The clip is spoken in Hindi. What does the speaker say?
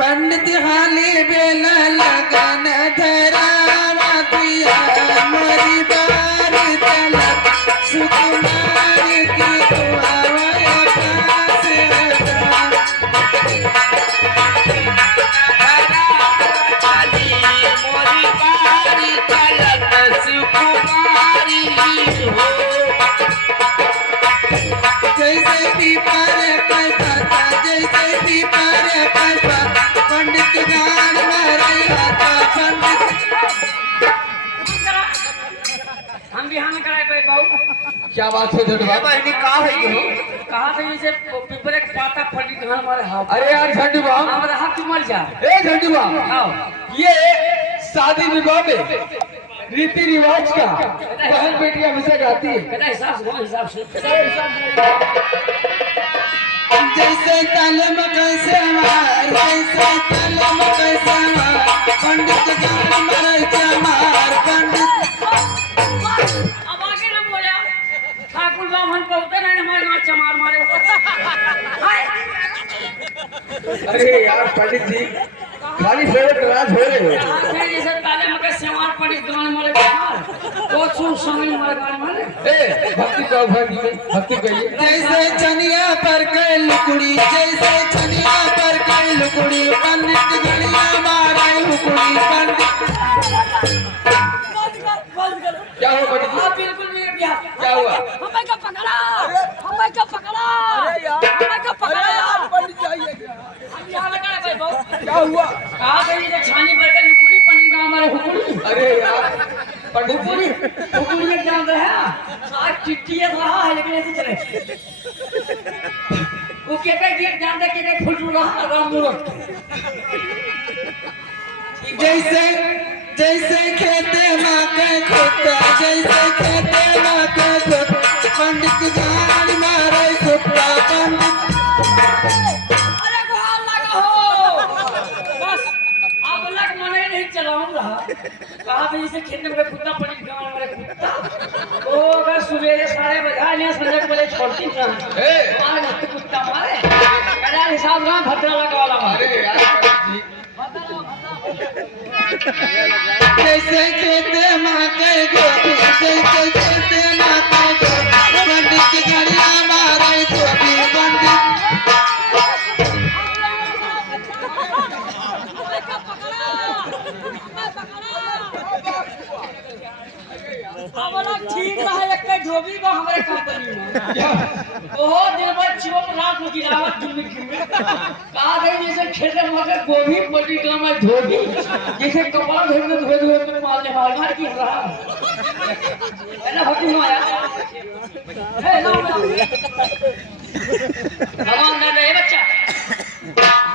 पंडित हाली बेला लगन धरावा दिया मोरी बार तलक सुकुमार की दुआवा पास मोरी बारी तलक सुकुमारी हो जैसे पीपर कल्पता जैसे पीपर कल्पता पंडित गान मरैया था पंडित हम बिहान कराए पे बाबू क्या बात है झंडू बाबा बहनी का है हो कहा थे जैसे पीपर एक पाता फटी घर हमारे हाथ अरे यार झंडू बाबा हमारे हाथ की मर जा ए झंडू बाबा आओ ये शादी विवाह में रीति रिवाज का बहन बेटी हमेशा गाती है कहता हिसाब से हिसाब से जैसे कलम कैसे मार जैसे कलम कैसे मार पंडित गान मरै चमार पंडित अब आगे ना बोला ठाकुर ब्राह्मण पहुंचे नहीं हमारे गांव चमार मारे अरे यार पंडित जी खाली सेवक राज हो रहे हो जैसे ताले मके सेवार पंडित गान मारे वो सुन समय मारे गान मारे ए भक्ति का भक्ति कहिए जैसे चनिया पर के लुकड़ी जैसे चनिया पर के लुकड़ी पंडित गणिया मारे लुकड़ी पंडित क्या हुआ पंडित जी? आप बिल्कुल मेरे बिहार क्या हुआ हमें का पकड़ा अरे यार हमें का पकड़ा यार पंडित जी आइए हम यहां लगा भाई बहुत क्या हुआ कहा गई ये छानी पर के लुकड़ी पंडित गांव हमारे हुकुड़ी अरे यार पंडित जी हुकुड़ी एक जान रहा है आज चिट्ठी है रहा है लेकिन ऐसे चले वो कहते कि जान दे के फुल रहा राम मुरत जैसे जैसे खेते माँ के खुट्टा जैसे खेते माँ के खुट्टा पंडित गान मारे खुट्टा पंडित अरे गुहार लगा हो बस अब लग मने नहीं चलाऊं रहा कहा था जैसे खेत में कुत्ता पंडित गांव हमारे कुत्ता वो अगर सवेरे सारे बजा लिया संजय बोले छोड़ती ना मारे ना कुत्ता मारे कदा हिसाब ना भद्रा लगा वाला मारे अरे यार जैसे खेते माँ के गोभी जैसे खेते माँ के गोभी पंडित गणिया मारे गोभी पंडित बोला ठीक रहा एक के धोबी बा हमारे कंपनी में ओहो दिन भर चोप रात में गिरावत दिन में कहा गई जैसे खेते मगर गोभी पटी का मैं धोबी जैसे कपड़ा धोए में मारने मार की रहा है ना होती हुआ है ना